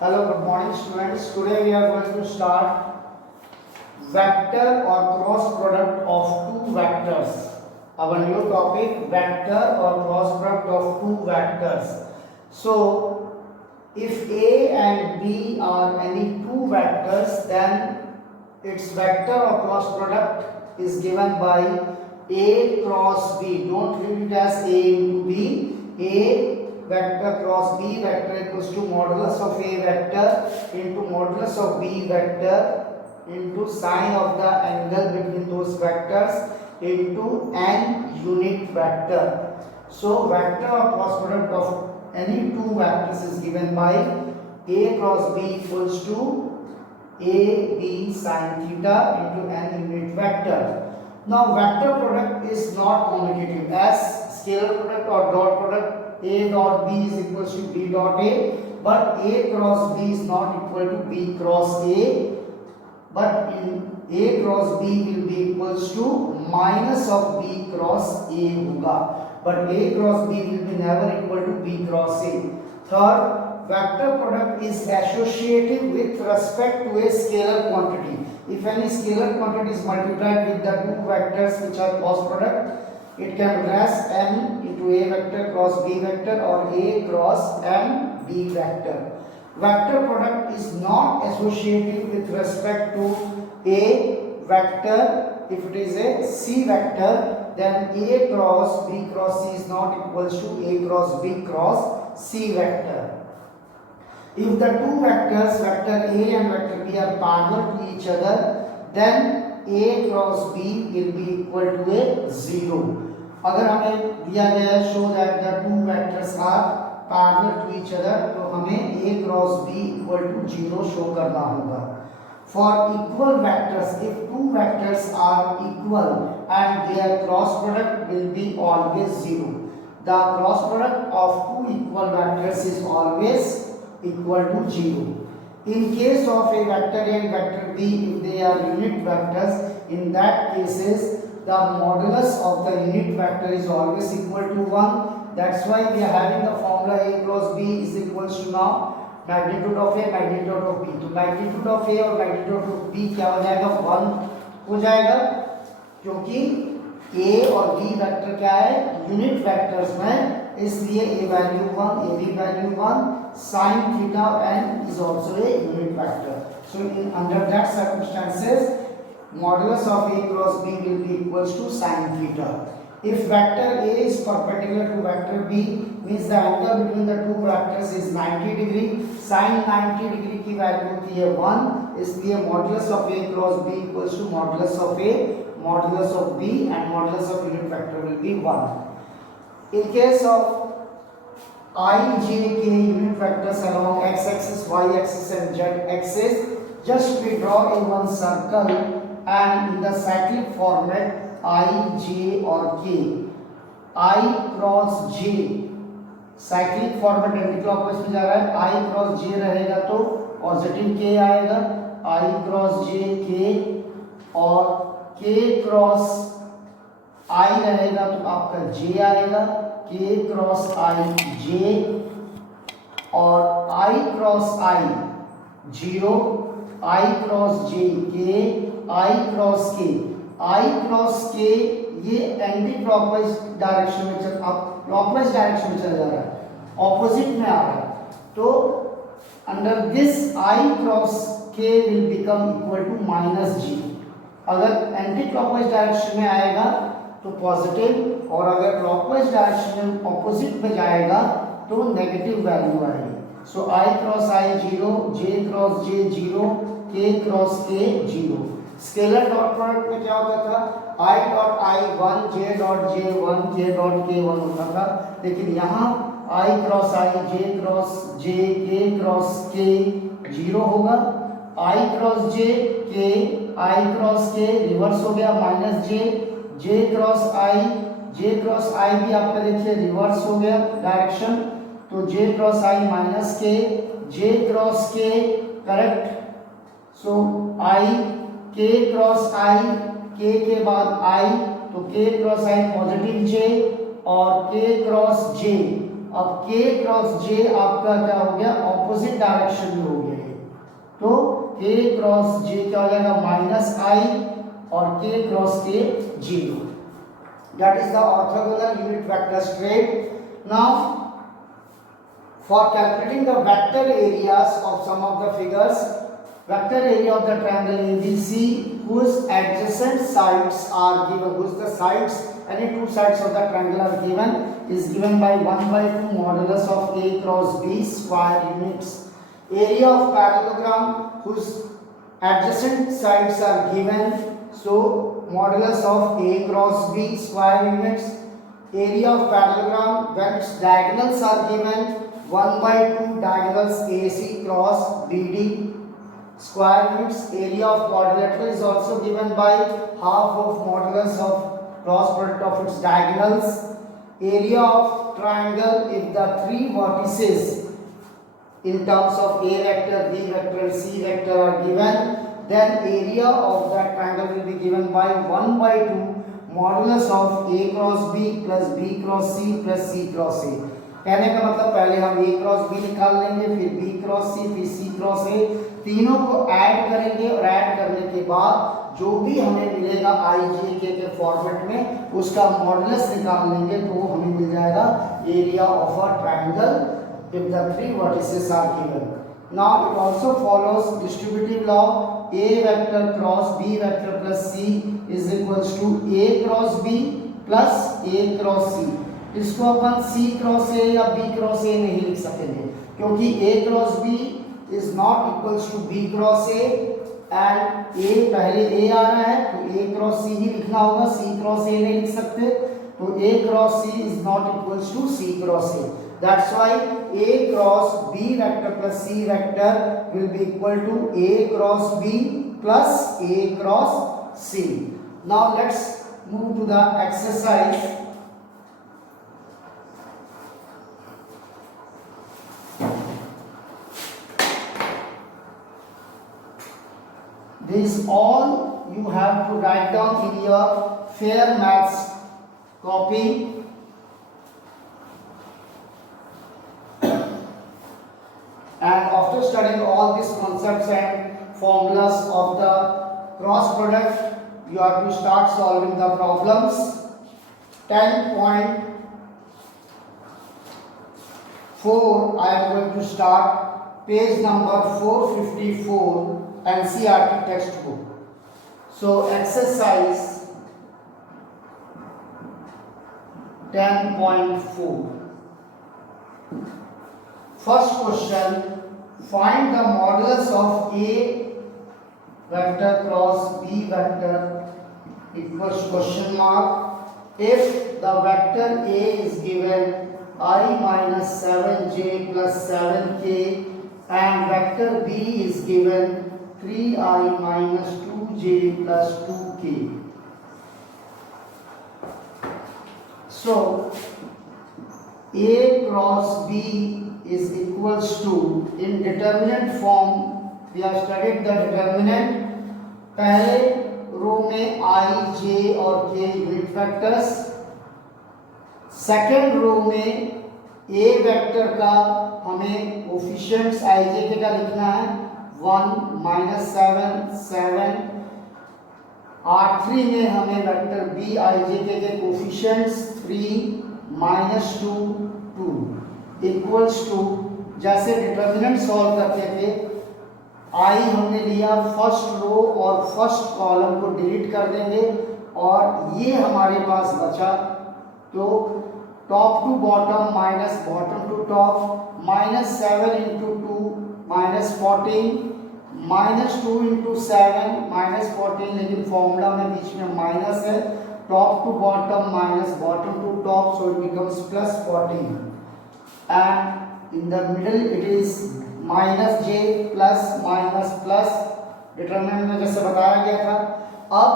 Hello, good morning students. Today we are going to start vector or cross product of two vectors. Our new topic, vector or cross product of two vectors. So, if A and B are any two vectors, then its vector or cross product is given by A cross B. Don't read it as A into B. A vector cross B vector equals to modulus of A vector into modulus of B vector into sine of the angle between those vectors into n unit vector. So vector or cross product of any two vectors is given by A cross B equals to AB sine theta into n unit vector. Now vector product is not commutative as scalar product or dot product A dot B is equals to B dot A, but A cross B is not equal to B cross A, but in A cross B will be equals to minus of B cross A होगा, but A cross B will be never equal to B cross A. Third, vector product is associative with respect to a scalar quantity. If any scalar quantity is multiplied with the two vectors which are cross product, it can be as m into A vector cross B vector or A cross m B vector. Vector product is not associative with respect to A vector. If it is a C vector, then A cross B cross C is not equals to A cross B cross C vector. If the two vectors, vector A and vector B are parallel to each other, then A cross B will be equal to a 0. अगर हमें दिया गया है show that the two vectors are parallel to each other, तो हमें A cross B equal to 0 show करना होगा. For equal vectors, if two vectors are equal and their cross product will be always 0. The cross product of two equal vectors is always equal to 0. In case of a vector A and vector B, if they are unit vectors, in that cases the modulus of the unit vector is always equal to 1. That's why we are having the formula A cross B is equals to now magnitude of A, magnitude of B. तो magnitude of A और magnitude of B क्या हो जाएगा? 1 हो जाएगा, क्योंकि A और B vector क्या है? यूनिट वेक्टर्स में, इसलिए A value 1, A B value 1, sin theta n is also a unit vector. So in under that circumstances, modulus of A cross B will be equals to sin theta. If vector A is perpendicular to vector B, means the angle between the two vectors is 90 degree. Sin 90 degree की value होती है 1, इसलिए modulus of A cross B equals to modulus of A, modulus of B, and modulus of unit vector will be 1. In case of I, j, k unit vectors along x-axis, y-axis, and z-axis, just we draw in one circle and in the cyclic format I, j or k. I cross j cyclic format anti-clockwise में जा रहा है. I cross j रहेगा तो positive k आएगा. I cross j k और k cross I रहेगा तो आपका j आएगा. K cross I j और I cross I 0, I cross j k, I cross k. I cross k ये एंटी क्लॉकवाइज डायरेक्शन में चल, अब क्लॉकवाइज डायरेक्शन में चल जा रहा है, ऑपोजिट में आ रहा है, तो under this I cross k will become equal to minus g. अगर एंटी क्लॉकवाइज डायरेक्शन में आएगा तो पॉजिटिव, और अगर क्लॉकवाइज डायरेक्शन में ऑपोजिट में जाएगा तो नेगेटिव वैल्यू आएगी. सो I cross I 0, J cross J 0, K cross K 0. Scaler dot product में क्या होता था? I dot I 1, J dot J 1, K dot K 1 होता था, लेकिन यहाँ I cross I, J cross J, K cross K 0 होगा. I cross J K, I cross K reverse हो गया minus J, J cross I भी आपका देखिए रिवर्स हो गया डायरेक्शन, तो J cross I minus K, J cross K correct. So I K cross I, K के बाद I, तो K cross I positive J और K क्रॉस J. अब K क्रॉस J आपका क्या हो गया? ऑपोजिट ऑपोजिट डायरेक्शन में हो गया है, तो k क्रॉस j क्या हो जाएगा -i और k cross k 0. That is the orthogonal unit vector straight. Now for calculating the vector areas of some of the figures, vector area of the triangle ABC whose adjacent sides are given, whose the sides, any two sides of the triangle are given, is given by 1/2 modulus of A cross B square units. Area of parallelogram whose adjacent sides are given, so modulus of A cross B square units. Area of parallelogram when its diagonals are given, 1/2 diagonals AC cross BD square units. Area of quadrilateral is also given by half of modulus of cross product of its diagonals. Area of triangle, if the three vertices in terms of A vector, B vector and C vector are given, then area of that triangle will be given by 1/2 modulus of A cross B plus B cross C plus C cross A. कहने का मतलब पहले हम A cross B निकाल लेंगे, फिर B cross C, फिर C cross A, तीनों को ऐड करेंगे और ऐड करने के बाद जो भी हमें मिलेगा IJK के फॉर्मेट में उसका मॉडुलस निकाल लेंगे, तो हमें मिल जाएगा area of a triangle if the three vertices are given. Now it also follows distributive law. A vector cross B vector plus C is equals to A cross B plus A cross C. इसको अपन C cross A या B cross A नहीं लिख सकेंगे क्योंकि A cross B is not equals to B cross A and A पहले A आ रहा है तो A क्रॉस C ही लिखना होगा, C क्रॉस A नहीं लिख सकते, तो A cross C is not equals to C cross A. That's why A cross B vector plus C vector will be equal to A cross B plus A cross C. Now let's move to the exercise. This all you have to write down in your fair maths copy. And after studying all these concepts and formulas of the cross product, you have to start solving the problems. 10.4 I am going to start page number 454 NCERT textbook. So exercise 10.4. First question, find the modulus of A vector cross B vector equals question mark if the vector A is given I minus 7j plus 7k and vector B is given 3i minus 2j plus 2k. So A cross B is equals to, in determinant form we have studied the determinant. पहले रो में I, J और K unit vectors, second row में A vector का हमें coefficients IJK का लिखना है 1 minus 7 7, R3 में हमें वेक्टर B IJK के कोफिशिएंट्स 3 minus 2 2 इक्वल्स टू, जैसे डिटर्मिनेंट सॉल्व करते थे I हमने लिया फर्स्ट रो और फर्स्ट कॉलम को डिलीट कर देंगे और ये हमारे पास बचा, तो top to bottom minus bottom to top minus 7 into 2 minus 14 minus 2 into 7 minus 14, लेकिन फॉर्मूला में बीच में माइनस है, top to bottom minus bottom to top, so it becomes plus 14 and in the middle it is minus j plus minus plus, determinant में जैसे बताया गया था। अब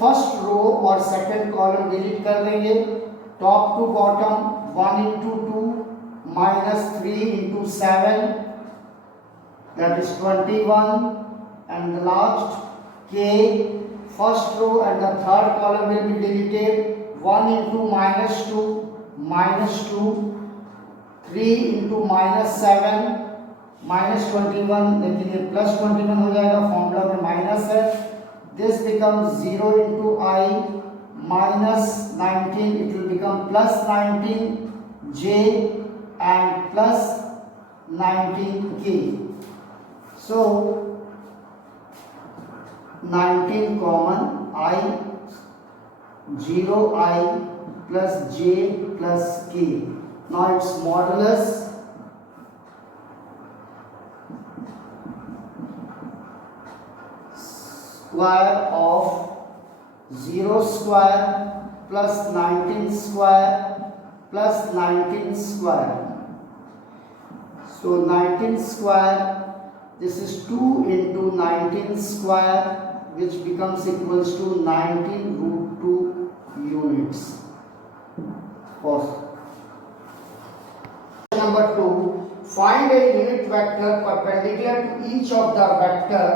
फर्स्ट रो और सेकंड कॉलम डिलीट कर देंगे, top to bottom 1 into 2 minus 3 into 7 that is 21 and the last k, first row and the third column will be deleted, 1 into minus 2 minus 2, 3 into -7 -21, लेकिन ये +21 हो जाएगा, फॉर्मूला में minus है. This becomes 0 into I -19, it will become +19j and +19k. So 19 common, I 0i plus j plus k. Now its modulus square of 0 square plus 19 square plus 19 square. So 19 square, this is 2 into 19 square, which becomes equals to 19 root 2 units. Pause. Number 2, find a unit vector perpendicular to each of the vector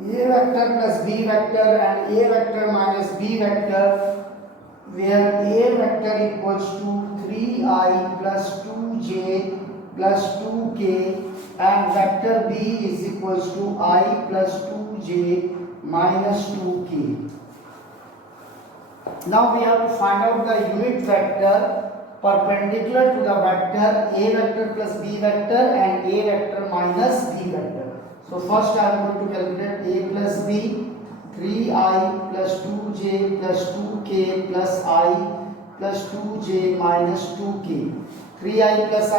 a vector plus b vector and a vector minus b vector, where a vector equals to 3i plus 2j plus 2k and vector b is equals to I plus 2j minus 2k. Now we have to find out the unit vector perpendicular to the vector a vector plus b vector and a vector minus b vector. So first I am going to calculate a plus b, 3i plus 2j plus 2k plus I plus 2j minus 2k. 3i plus I,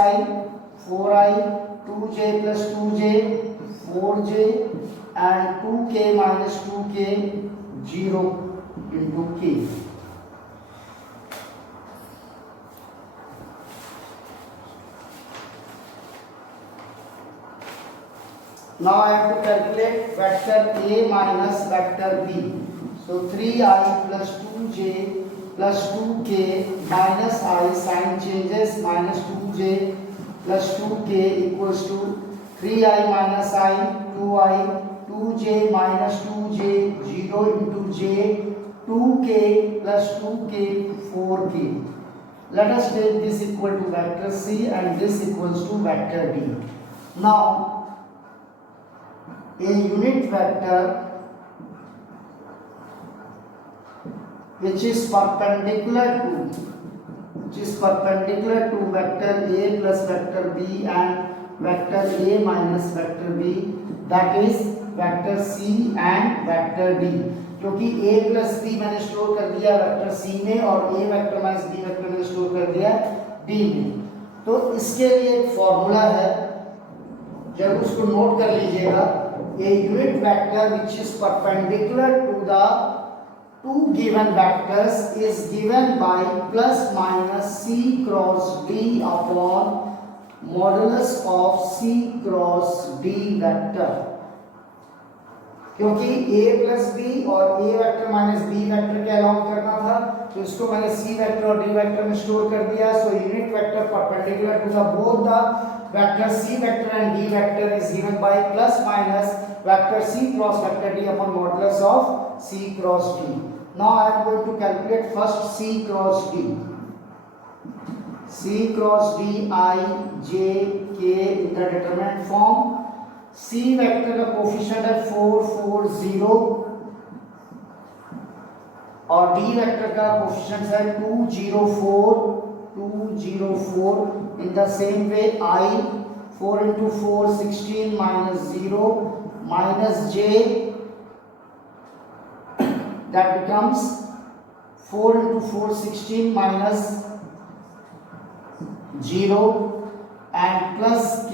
4i, 2j plus 2j, 4j and 2k minus 2k, 0 into k. Now I have to calculate vector A minus vector B. So 3i plus 2j plus 2k minus I, sign changes, minus 2j plus 2k equals to 3i minus I, 2i, 2j minus 2j, 0 into j, 2k plus 2k, 4k. Let us take this equal to vector C and this equals to vector D. Now a unit vector which is perpendicular to vector A plus vector B and vector A minus vector B, that is vector C and vector D. क्योंकि A plus B मैंने store कर दिया vector C में और A vector minus B vector मैंने store कर दिया D में. तो इसके लिए एक फॉर्मूला है, जब उसको नोट कर लीजिएगा. A unit vector which is perpendicular to the two given vectors is given by plus minus C cross D upon modulus of C cross D vector. क्योंकि A plus B और A vector minus B vector के अलाउंट करना था, तो इसको मैंने C vector और D वेक्टर में स्टोर कर दिया. So unit vector perpendicular to the both the vector C vector and D vector is given by plus minus vector C cross vector D upon modulus of C cross D. Now I am going to calculate first C cross D. C cross D I j k in the determinant form. C vector का coefficient है 4 4 0 और D vector का coefficient है 2 0 4 2 0 4. In the same way I 4 into 4 16 minus 0 minus j, that becomes 4 into 4 16 minus 0 and plus k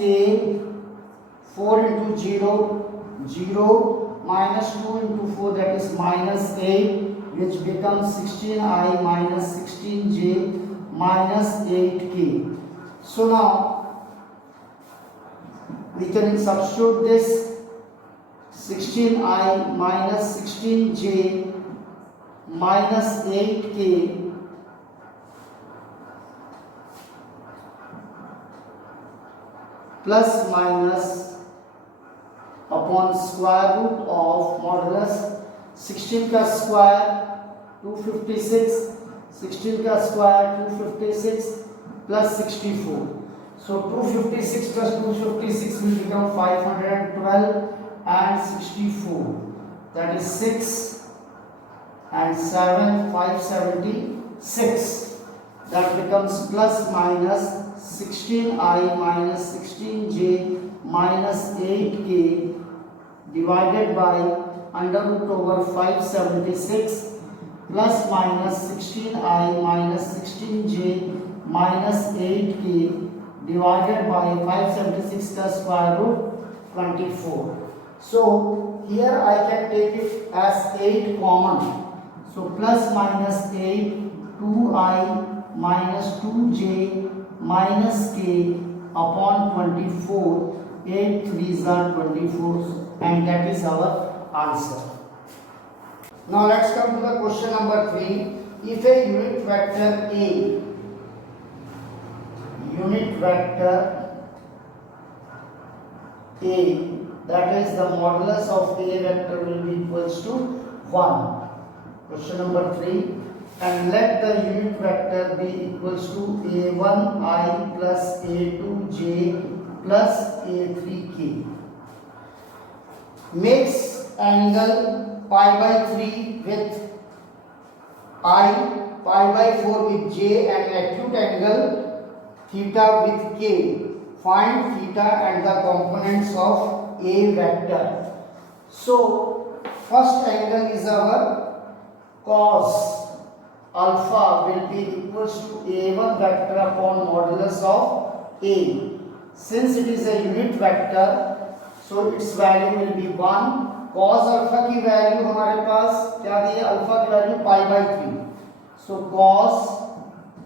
4 into 0 0 minus 2 into 4, that is minus 8, which becomes 16i minus 16j minus 8k. So now we can substitute this 16i minus 16j minus 8k plus minus upon square root of modulus 16 का square 256, 16 का square 256 plus 64. So 256 plus 256 will become 512 and 64. That is 6 and 7, 576. That becomes plus minus 16I minus 16J minus 8K divided by under root over 576 plus minus 16I minus 16J minus 8K divided by 576 the square root 24. So here I can take it as 8 common. So plus minus 8 2I minus 2J minus K upon 24. 8 3s are 24 and that is our answer. Now let's come to the question number 3. If a unit vector A, that is the modulus of A vector will be equals to 1. Question number 3. And let the unit vector be equals to A1I plus A2J plus A3K. Makes angle pi by 3 with I, pi by 4 with J and acute angle theta with K. Find theta and the components of A vector. So first angle is our cos alpha will be equals to A1 vector upon modulus of A. Since it is a unit vector, so its value will be 1. Cos alpha की value हमारे पास क्या दी है? Alpha की value pi by 3. So cos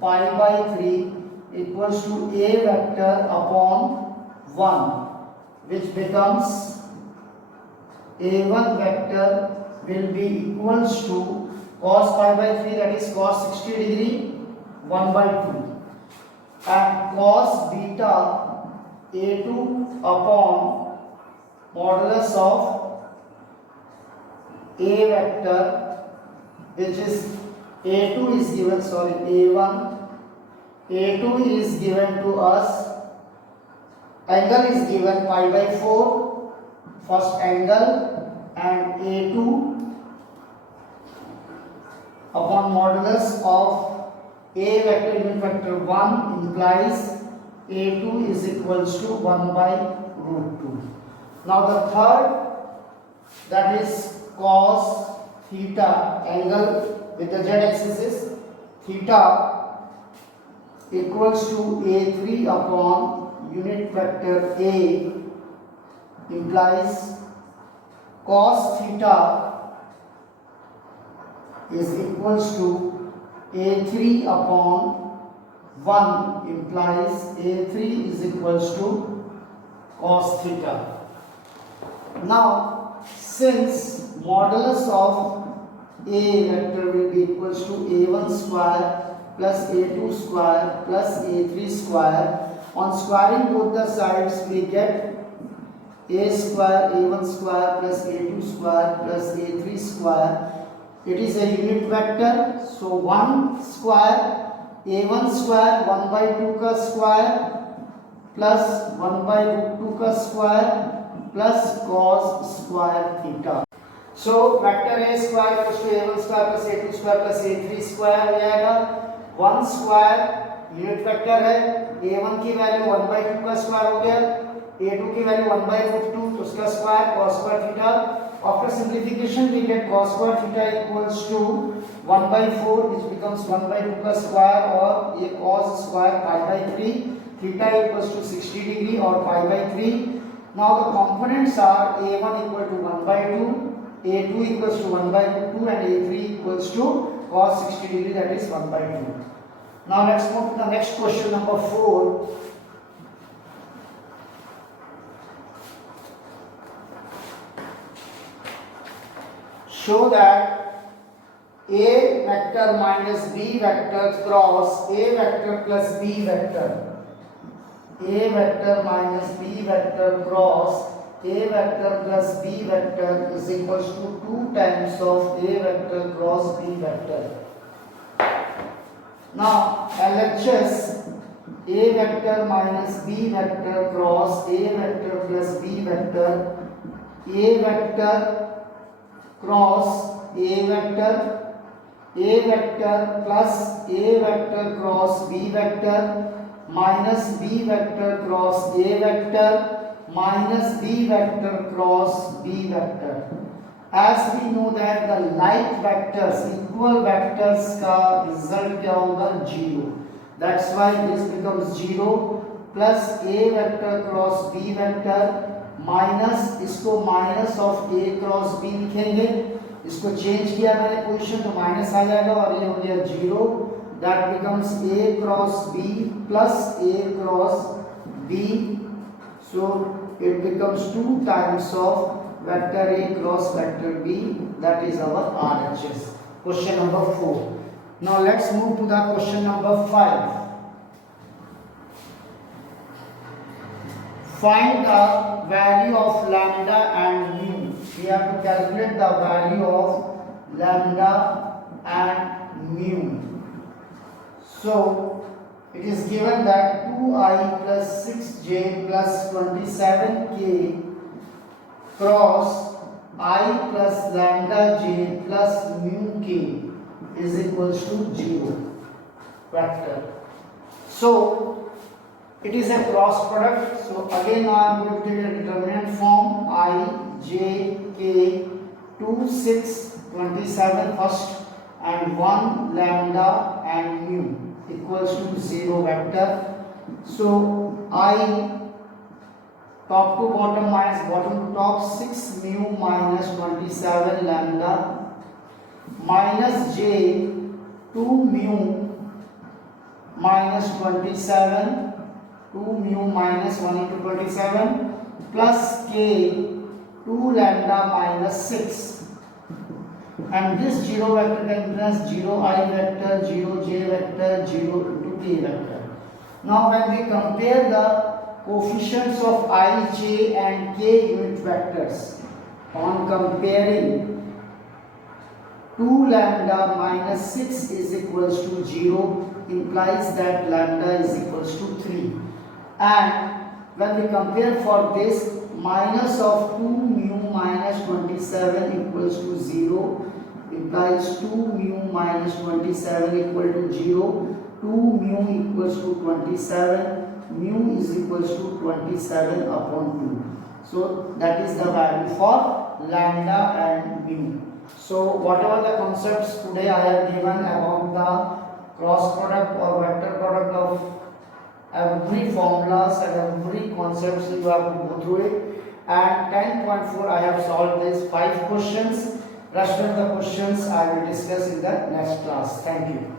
pi by 3 equals to A vector upon 1, which becomes A1 vector will be equals to cos pi by 3, that is cos 60 degree 1 by 2, and cos beta A2 upon modulus of A vector, which is A2 is given, A2 is given to us, angle is given pi by 4, first angle, and A2 upon modulus of A vector unit vector 1 implies A2 is equals to 1 by root 2. Now the third, that is cos theta, angle with the z axis is theta equals to A3 upon unit vector A implies cos theta is equals to A3 upon 1 implies A3 is equals to cos theta. Now since modulus of A vector will be equals to A1 square plus A2 square plus A3 square, on squaring both the sides we get A square A1 square plus A2 square plus A3 square. It is a unit vector, so 1 square A1 square 1 by 2 का square plus 1 by 2 का square plus cos square theta. So vector A square equals to A1 square plus A2 square plus A3 square हो जाएगा. 1 square unit vector है, A1 की value 1 by 2 का square हो गया, A2 की वैल्यू 1 by root 2 तो उसका square cos square theta. After simplification we get cos square theta equals to 1 by 4 which becomes 1 by 2 का स्क्वायर और ये cos square pi by 3, theta equals to 60 degree or pi by 3. Now the components are A1 equal to 1 by 2, A2 equals to 1 by 2 and A3 equals to cos 60 degree, that is 1 by 2. Now let's move to the next question number 4. Show that A vector minus B vector cross A vector plus B vector. A vector minus B vector cross A vector plus B vector is equals to 2 times of A vector cross B vector. Now LHS A vector minus B vector cross A vector plus B vector, A vector cross A vector plus A vector cross B vector minus B vector cross A vector minus B vector cross B vector. As we know that the like vectors, equal vectors का result क्या होगा 0. That's why this becomes 0 plus A vector cross B vector minus, इसको minus of A cross B लिखेंगे, इसको change किया मैंने position तो minus आ जाएगा और ये हो गया 0. That becomes A cross B plus A cross B. So it becomes 2 times of vector A cross vector B. That is our RHS. Question number 4. Now let's move to the question number 5. Find the value of lambda and mu. We have to calculate the value of lambda and mu. So it is given that 2I plus 6j plus 27k cross I plus lambda j plus mu k is equals to 0 vector. So it is a cross product. So again now I am going to take a determinant form. I, j, k, 2, 6, 27 first and 1 lambda and mu equals to 0 vector. So I top to bottom minus bottom to top, 6 mu minus 27 lambda minus j 2 mu minus 27, 2 mu minus 1 into 27 plus k 2 lambda minus 6. And this 0 vector can be as 0 I vector, 0 j vector, 0 into k vector. Now when we compare the coefficients of I, j and k unit vectors, on comparing 2 lambda minus 6 is equals to 0 implies that lambda is equals to 3. And when we compare for this, minus of 2 mu minus 27 equals to 0 implies 2 mu minus 27 equal to 0, 2 mu equals to 27, mu is equals to 27 upon 2. So that is the value for lambda and mu. So whatever the concepts today I have given about the cross product or vector product of every formulas and every concepts, you have to go through it. And 10.4 I have solved these 5 questions. Rest of the questions I will discuss in the next class. Thank you.